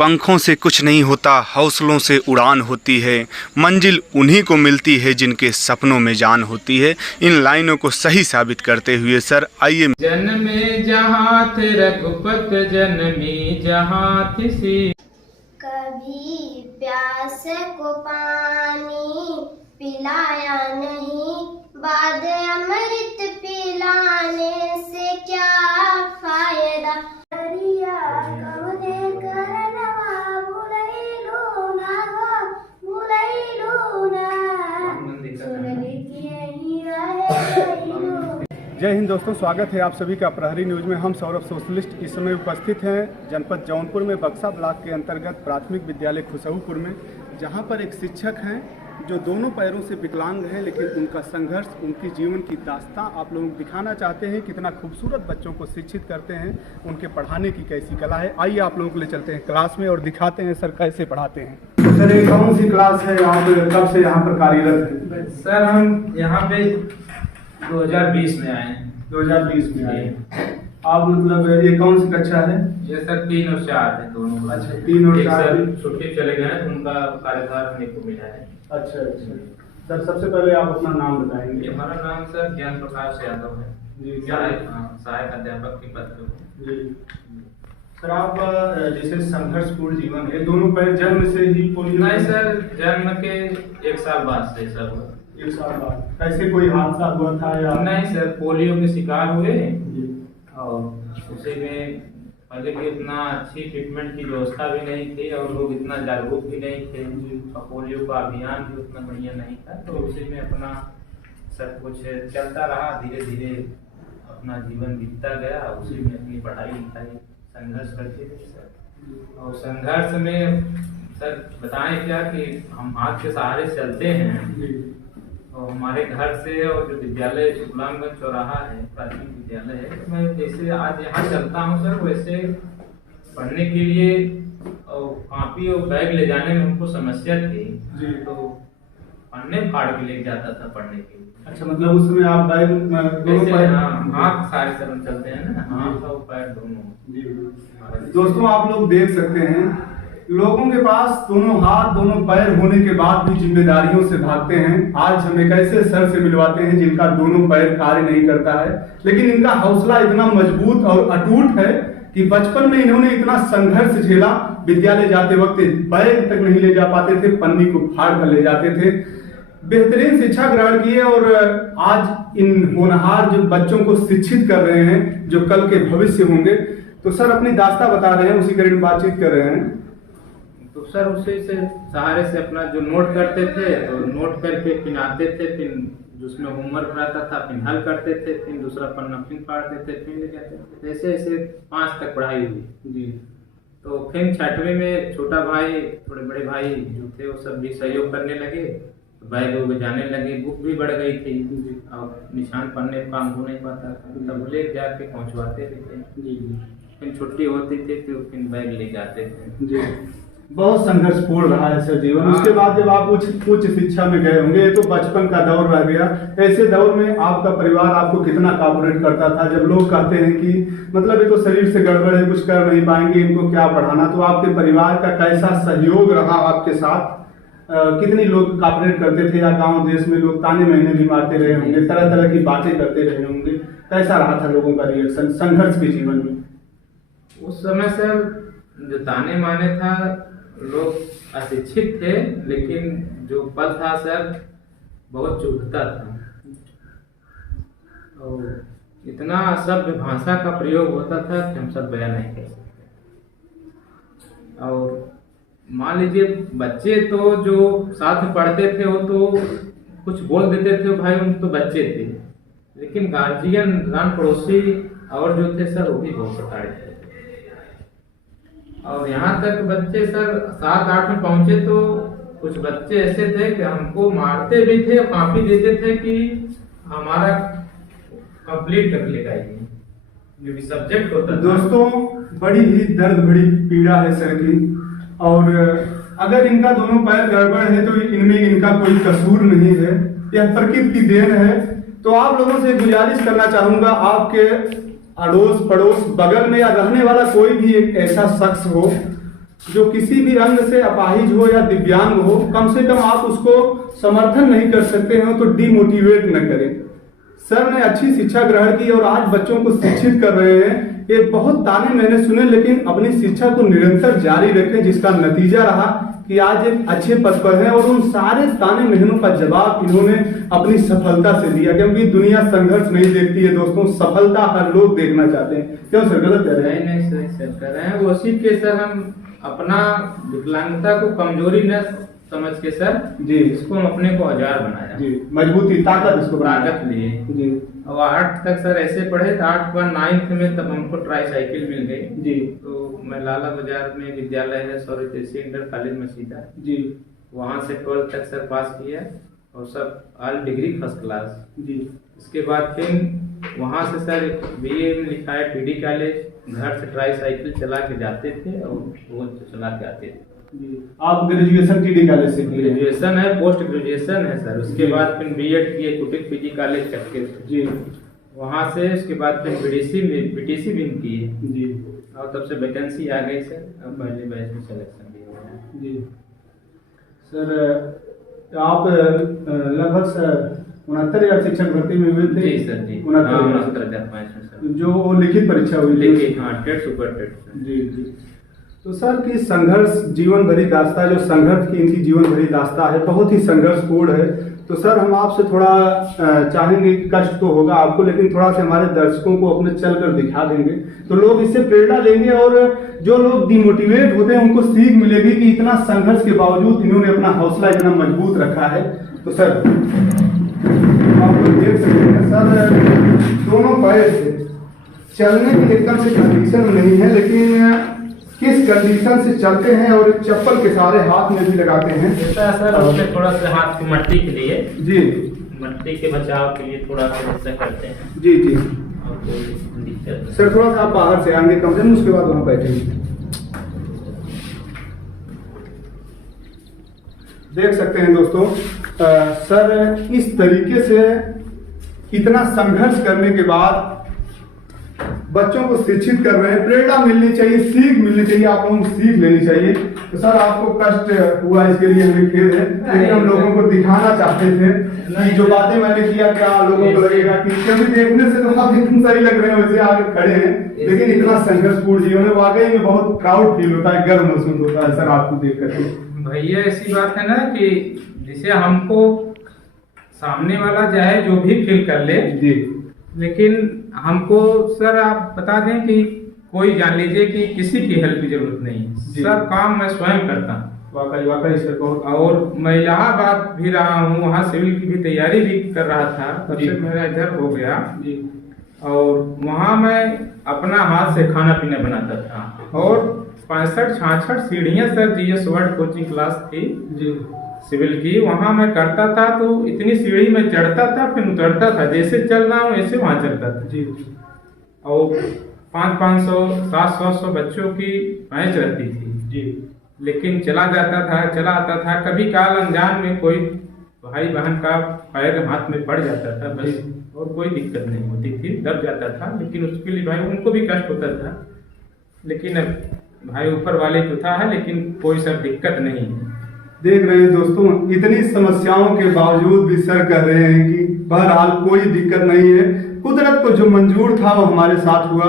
पंखों से कुछ नहीं होता, हौसलों से उड़ान होती है। मंजिल उन्हीं को मिलती है जिनके सपनों में जान होती है। इन लाइनों को सही साबित करते हुए सर आइए। जन्मे जहाँ थे रघुपत जन्मी जहाँ थी सी। कभी प्यास को पानी पिलाया नहीं, बाद अमृत पिलाने से क्या फायदा। दरिया कवने करनवा भुलैलो ना हो, भुलैलो ना, सुनली की यहीं रहे। जय हिंद दोस्तों, स्वागत है आप सभी का प्रहरी न्यूज में। हम सौरभ सोशलिस्ट इस समय उपस्थित हैं जनपद जौनपुर में, बक्सा ब्लॉक के अंतर्गत प्राथमिक विद्यालय खुसऊपुर में, जहां पर एक शिक्षक हैं जो दोनों पैरों से विकलांग हैं, लेकिन उनका संघर्ष, उनकी जीवन की दास्तां आप लोगों को दिखाना चाहते हैं। कितना खूबसूरत बच्चों को शिक्षित करते हैं, उनके पढ़ाने की कैसी कला है। आइए आप लोगों को ले चलते हैं क्लास में और दिखाते हैं सर कैसे पढ़ाते हैं। सर ये कौन सी क्लास है, आप कब से यहाँ पर कार्यरत हैं? सर हम यहाँ पे 2020 में आए हैं। 2020 में आए। आप मतलब ये कौन सी कक्षा है? ये सर 3 और 4 है दोनों। अच्छा, 3 और 4 छुट्टी चले गए हैं, उनका कार्यभार मेरे को मिला है। अच्छा अच्छा सर, सबसे पहले आप अपना नाम बताएंगे। हमारा नाम सर ज्ञान प्रकाश यादव है जी। सहायक अध्यापक के पद पे। जी सर, आप जैसे संघर्षपूर्ण जीवन है, दोनों पैर जन्म से ही पोलियो? नहीं सर, जन्म के 1 साल बाद से सर हुआ। 1 साल बाद? कैसे कोई हादसा हुआ था या? नहीं सर, पोलियो के शिकार हुए जी। और उसी में पहले भी इतना अच्छी ट्रीटमेंट की व्यवस्था भी नहीं थी और लोग इतना जागरूक भी नहीं थे और पोलियो का अभियान भी उतना बढ़िया नहीं था, तो उसी में अपना सब कुछ चलता रहा। धीरे धीरे अपना जीवन बीतता गया, उसी में अपनी पढ़ाई लिखाई संघर्ष करते थे सर। और संघर्ष में सर बताएं क्या कि हम हाथ के सहारे चलते हैं। और हमारे घर से और जो विद्यालय गुलामगंज चौराहा है, प्राथमिक विद्यालय है, तो मैं जैसे आज यहाँ चलता हूँ सर, वैसे पढ़ने के लिए और कॉपी और बैग ले जाने में हमको समस्या थी जी। तो पन्ने फाड़ के ले जाता था पढ़ने के लिए। अच्छा, मतलब उस समय आप बैग दोनों पैर? हाथ सारे सर हम चलते हैं ना, हाथ और पैर दोनों जी। दोस्तों आप लोग देख सकते हैं, लोगों के पास दोनों हाथ दोनों पैर होने के बाद भी जिम्मेदारियों से भागते हैं। आज हम एक ऐसे सर से मिलवाते हैं जिनका दोनों पैर कार्य नहीं करता है, लेकिन इनका हौसला इतना मजबूत और अटूट है कि बचपन में इन्होंने इतना संघर्ष झेला। विद्यालय जाते वक्त बैग तक नहीं ले जा पाते थे, पन्नी को फाड़ कर ले जाते थे। बेहतरीन शिक्षा ग्रहण किए और आज इन होनहार जो बच्चों को शिक्षित कर रहे हैं, जो कल के भविष्य होंगे। तो सर अपनी दास्ता बता रहे हैं, उसी के में बातचीत कर रहे हैं। तो सर उसी से सहारे से अपना जो नोट करते थे, तो नोट करके फिर आते थे, फिर जिसमें होमवर्क रहता था फिर हल करते थे, फिर दूसरा पन्ना फिर फाड़ते थे, फिर ले जाते थे। ऐसे ऐसे 5 तक पढ़ाई हुई जी। तो फिर 6वीं में छोटा भाई, थोड़े बड़े भाई जो थे वो सब भी सहयोग करने लगे, तो बैग वो जाने लगे, बुक भी बढ़ गई थी और निशान पढ़ने काम हो नहीं पाता था, तब ले जाके पहुँचवाते थे जी। फिर छुट्टी होती थी तो फिर बैग ले जाते थे जी। बहुत संघर्षपूर्ण रहा है सर जीवन। उसके बाद जब आप उच्च शिक्षा में गए होंगे, ये तो बचपन का दौर रह गया। ऐसे दौर में आपका परिवार आपको कितना कोऑपरेट करता था? जब लोग कहते हैं कि मतलब ये तो शरीर से गड़बड़ है, कुछ कर नहीं पाएंगे, इनको क्या पढ़ाना, तो आपके परिवार का कैसा सहयोग रहा आपके साथ? कितनी लोग कोऑपरेट करते थे या गाँव देश में लोग ताने महीने भी मारते रहे होंगे, तरह तरह की बातें करते रहे होंगे? कैसा रहा था लोगों का रिएक्शन संघर्ष के जीवन में? उस समय सर जो ताने माने था, लोग अशिक्षित थे, लेकिन जो पद था सर बहुत चुभता था और इतना सभ्य भाषा का प्रयोग होता था कि हम सब बयान नहीं कर सकते। और मान लीजिए बच्चे तो जो साथ में पढ़ते थे वो तो कुछ बोल देते थे, भाई उन तो बच्चे थे, लेकिन गार्जियन, रान पड़ोसी और जो थे सर वो भी बहुत सताए थे। और यहाँ तक बच्चे सर 7-8 में पहुंचे तो कुछ बच्चे ऐसे थे कि हमको मारते भी थे, काफी देते थे कि हमारा कंप्लीट कर लेगा ये जो भी सब्जेक्ट होता था। दोस्तों बड़ी ही दर्द भरी पीड़ा है सर की, और अगर इनका दोनों पैर गड़बड़ है तो इनमें इनका कोई कसूर नहीं है, यह प्रकृति की देन है। तो आप लोगों से गुजारिश करना चाहूंगा, आपके अड़ोस पड़ोस बगल में या रहने वाला कोई भी एक ऐसा शख्स हो जो किसी भी अंग से अपाहिज हो या दिव्यांग हो, कम से कम आप उसको समर्थन नहीं कर सकते हो तो डिमोटिवेट न करें। सर ने अच्छी शिक्षा ग्रहण की और आज बच्चों को शिक्षित कर रहे हैं। ये बहुत ताने मैंने सुने, लेकिन अपनी शिक्षा को निरंतर जारी रखें, जिसका नतीजा रहा कि आज एक अच्छे पद पर है और उन सारे ताने मेहनों का जवाब इन्होंने अपनी सफलता से दिया। क्योंकि दुनिया संघर्ष नहीं देखती है दोस्तों, सफलता हर लोग देखना चाहते हैं। क्यों सर, गलत कह रहे हैं? नहीं सही सर कर रहे हैं। उसी के सर हम अपना विकलांगता को कमजोरी न समझ के सर जी, इसको हम अपने को औजार बनाया जी, मजबूती, ताकत, इसको ताकत लिए जी। और 8 तक सर ऐसे पढ़े, 8 व 9th में तब हमको ट्राईसाइकिल मिल गई जी। तो मैं लाला बाजार में विद्यालय है सौरतेसी इंटर कॉलेज मसीदा जी, वहाँ से 12th तक सर पास किया और सब ऑल डिग्री फर्स्ट क्लास जी। उसके बाद फिर वहाँ से सर बीए में लिखा है पीडी कॉलेज, घर से ट्राईसाइकिल चला के जाते थे और वो चला के आते थे जी। आप ग्रेजुएशन टीडी कॉलेज से किए? ग्रेजुएशन है, पोस्ट ग्रेजुएशन है सर। उसके बाद फिर बीएड किए कुटिक पीजी कॉलेज चक्के जी। वहाँ से उसके बाद फिर बीटीसी भी किए जी। और तब से वैकेंसी आ गई सर, अब पहले बैच में सिलेक्शन भी हो गया जी। सर आप लगभग 69,000 शिक्षक भर्ती में हुए थे? जी सर जी, 69,500 सर जो वो लिखित परीक्षा हुई थी? लिखित, हाँ, टेट सुपर टेट। जी जी। तो सर की संघर्ष जीवन भरी दास्ता, जो संघर्ष की इनकी जीवन भरी दास्ता है, बहुत ही संघर्षपूर्ण है। तो सर हम आपसे थोड़ा चाहेंगे, कष्ट तो होगा आपको, लेकिन थोड़ा से हमारे दर्शकों को अपने चलकर दिखा देंगे तो लोग इससे प्रेरणा लेंगे और जो लोग डिमोटिवेट होते हैं उनको सीख मिलेगी कि इतना संघर्ष के बावजूद इन्होंने अपना हौसला इतना मजबूत रखा है। तो सर आप लोग देख सकते हैं सर दोनों पैर से चलने की एकदम से कंडीशन नहीं है, लेकिन किस कंडीशन से चलते हैं और चप्पल के सारे हाथ में भी लगाते हैं। ऐसा सर उससे थोड़ा सा हाथ की मट्टी के लिए जी, मट्टी के बचाव के लिए थोड़ा सा ऐसा करते हैं। जी जी। और कोई दिक्कत नहीं। सर थोड़ा सा आप बाहर से आएंगे कम से कम, उसके बाद वहाँ बैठेंगे। देख सकते हैं दोस्तों, सर इस तरीके से इतना संघर्ष करने के बाद बच्चों को शिक्षित कर रहे हैं। प्रेरणा मिलनी चाहिए, सीख मिलनी चाहिए, आप लोगों को सीख लेनी चाहिए। तो सर आपको कष्ट हुआ इसके लिए हमें खेद है, लेकिन हम लोगों को दिखाना चाहते थे कि जो बातें मैंने किया क्या लोगों को लगेगा कि कभी देखने से तो आप एकदम सही लग रहे हैं, वैसे आगे खड़े हैं, लेकिन इतना संघर्षपूर्ण जीवन है, वाकई में बहुत प्राउड फील होता है, गर्व महसूस होता है सर आपको देख करके। भैया ऐसी बात है ना कि जिसे हमको सामने वाला चाहे जो भी फील कर ले जी, लेकिन हमको सर आप बता दें कि कोई जान लीजिए कि किसी की हेल्प की जरूरत नहीं, सब काम मैं स्वयं करता हूँ। वाकई वाकई सर बहुत। और मैं इलाहाबाद भी रहा हूँ, वहाँ सिविल की भी तैयारी भी कर रहा था, तब जी। से मेरा इधर हो गया जी। और वहाँ मैं अपना हाथ से खाना पीना बनाता था और 65-66 सीढ़ियाँ sir GS world coaching class थी जी, सिविल की, वहाँ मैं करता था तो इतनी सीढ़ी में चढ़ता था फिर उतरता था, जैसे चल रहा हूँ ऐसे वहाँ चलता था जी। और 500-500 700 बच्चों की मैच रहती थी जी, लेकिन चला जाता था, चला आता था। कभी काल अनजान में कोई भाई बहन का पैर हाथ में पड़ जाता था बस, और कोई दिक्कत नहीं होती थी, दब जाता था, लेकिन उसके लिए भाई उनको भी कष्ट होता था, लेकिन अब भाई ऊपर वाले तो था है, लेकिन कोई सब दिक्कत नहीं। देख रहे हैं दोस्तों, इतनी समस्याओं के बावजूद भी सर कह रहे हैं कि बहरहाल कोई दिक्कत नहीं है, कुदरत को जो मंजूर था वो हमारे साथ हुआ,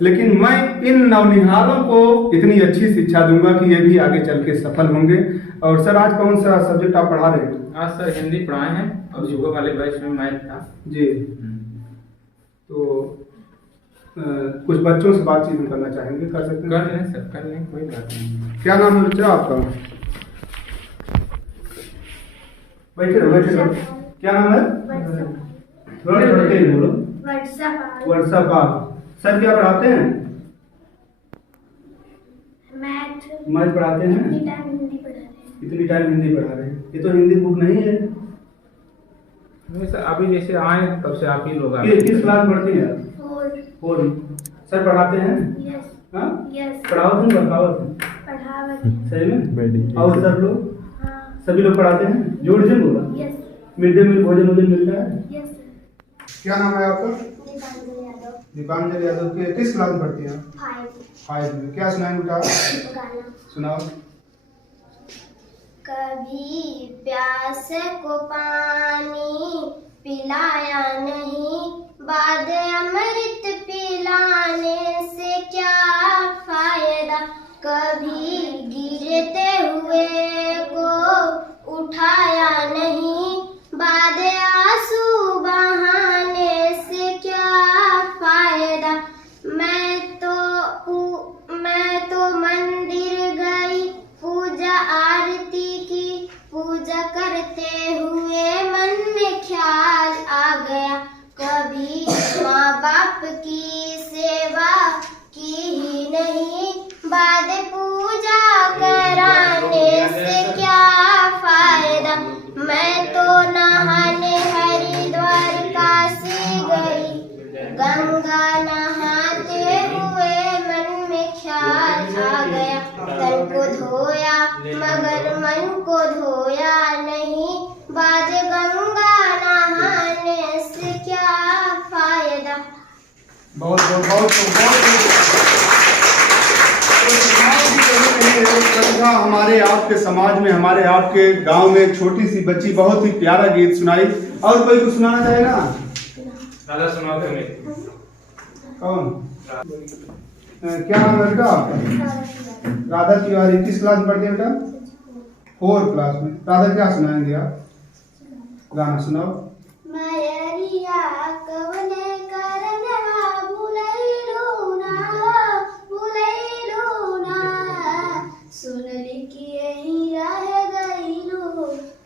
लेकिन मैं इन नवनिहालों को इतनी अच्छी शिक्षा दूंगा कि ये भी आगे चल के सफल होंगे। और सर आज कौन सा सब्जेक्ट आप पढ़ा रहे हैं? आज सर हिंदी पढ़ाए हैं और सुबह वाले बैच में मैथ था जी। तो कुछ बच्चों से बातचीत हम करना चाहेंगे, कर सकते हैं? कर लें सर, कर लें, कोई बात नहीं। क्या नाम है बच्चा आपका? बैठे रहो, बैठे रहो। क्या नाम है? थोड़ा थोड़ा तेज बोलो। वर्षा पाल। सर क्या पढ़ाते हैं? मैथ पढ़ाते हैं। इतनी टाइम हिंदी पढ़ा रहे हैं, ये तो हिंदी बुक नहीं है। नहीं सर, अभी जैसे आए तब से आप ही लोग आए। किस क्लास पढ़ती हैं? 4। सर पढ़ाते हैं? हाँ? पढ़ाओ तुम, बखावत सही में? और सर लोग सभी लोग पढ़ाते हैं? जोड़ से बोला। मिड डे मील भोजन वोजन मिलता है? क्या नाम है आपका? दीपांजलि यादव के किस क्लास में पढ़ती हैं? 5 में। क्या सुनाएंगे बेटा? गाना। सुनाओ। कभी प्यास को पानी पिलाया नहीं, बाद अमृत पिलाने से क्या फायदा। कभी गिरते हुए को उठाया नहीं, बाद आंसू बहाने से क्या फायदा। मैं तो मंदिर गई, पूजा आरती की, पूजा करते हुए मन में ख्याल आ गया। कभी माँ बाप की सेवा की ही नहीं, बाद पूजा कराने से क्या फायदा। मैं तो नहाने हरिद्वार काशी गई, गंगा नहाते हुए मन में ख्याल आ गया। तन को धोया मगर मन को धोया नहीं, बाद गंगा नहाने से क्या फायदा। बहुत बहुत बहुत प्रतिभा हमारे आपके समाज में, हमारे आपके गांव में एक छोटी सी बच्ची बहुत ही प्यारा गीत सुनाई। और कोई कुछ सुनाना चाहेगा? दादा सुनाओ तुम्हें। कौन? क्या नाम है बेटा आपका? राधा तिवारी। किस क्लास में पढ़ती है बेटा? 4 क्लास में। राधा क्या सुनाएंगे आप? गाना सुनाओ। मयरिया कवने करनवा भुलैलू ना, सुनली कि यही रह गईलू,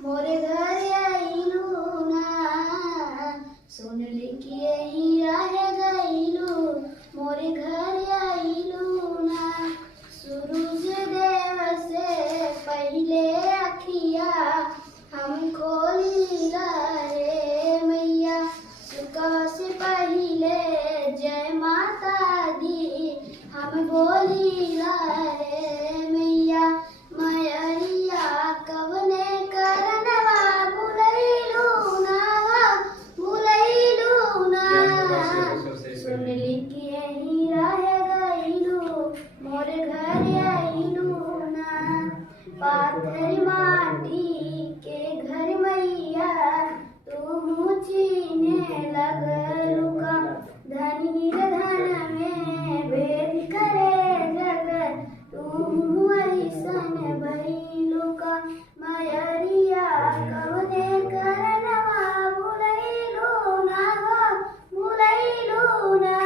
मोरे घर आईलू ना। सुनली कि यही रह गईलू, मोरे घर आईलू ना। सूरज देव से पहले अखिया हम खोली रे मैया, सुबह से पहले जय माता दी हम बोली रे मैया। मयरिया कवने करनवा भुलैलू ना, सुनली कि यही रह गईलू, मोरे घर आईलू ना। पाथर माटी के घर मैया तू चीने लगलू का, धन निर्धन में भेद करे जगत तू ऐसन भइलू का। मयरिया कवने करनवा भुलैलू ना,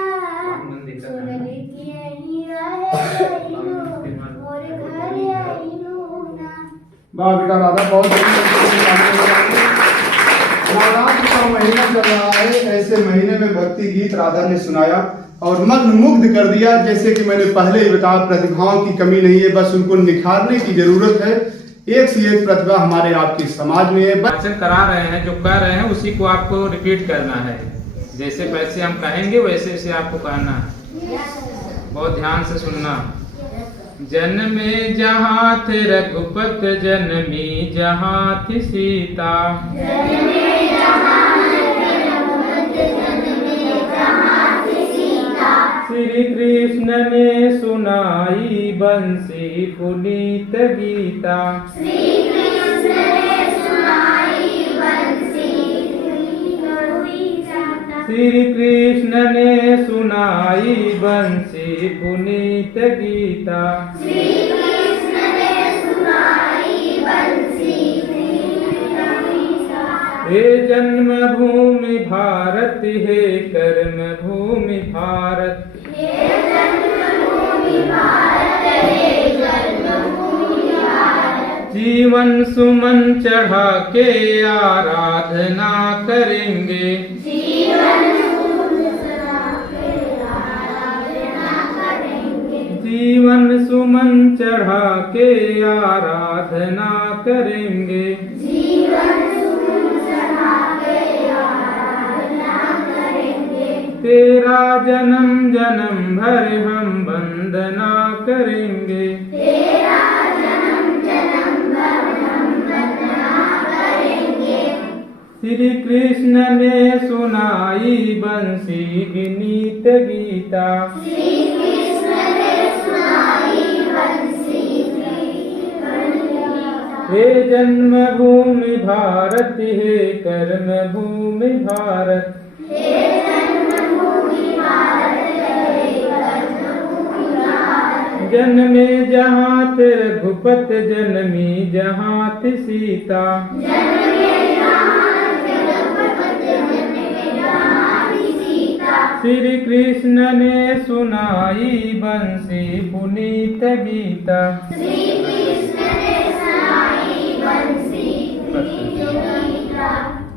सुनली कि यही रह गईलू, मोरे घर आईलू ना। वाह बेटा राधा, बहुत नवरात्र का महीना चल रहा है, ऐसे महीने में भक्ति गीत राधा ने सुनाया और मग्न मुग्ध कर दिया। जैसे कि मैंने पहले ही बताया, प्रतिभाओं की कमी नहीं है, बस उनको निखारने की जरूरत है। एक से एक प्रतिभा हमारे आपके समाज में है। वाचन करा रहे हैं, जो कर रहे हैं उसी को आपको रिपीट करना है। जैसे वैसे हम कहेंगे वैसे वैसे आपको कहना है। बहुत ध्यान से सुनना। जन्मे जहाँ थे रघुपत, जन्मी जहाँ थी सीता। श्री कृष्ण ने सुनाई बंसी पुनीत गीता। श्री कृष्ण ने सुनाई बंसी पुनीत गीता। हे जन्म भूमि भारत, हे कर्म भूमि भारत। जीवन सुमन चढ़ा के आराधना करेंगे। जीवन सुमन चढ़ा के आराधना करेंगे। तेरा जन्म जन्म भर हम वंदना करेंगे। श्री कृष्ण ने सुनाई बंसी गीत गीता। हे जन्मभूमि भारत, हे कर्म भूमि भारत। जन्मे जहाँ थे रघुपत, जन्मी जहाँ थी सीता। श्री कृष्ण ने सुनाई बंसी पुनीत गीता।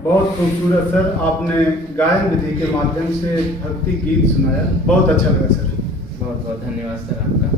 बहुत खूबसूरत सर, आपने गायन विधि के माध्यम से भक्ति गीत सुनाया, बहुत अच्छा लगा सर। बहुत बहुत धन्यवाद सर आपका।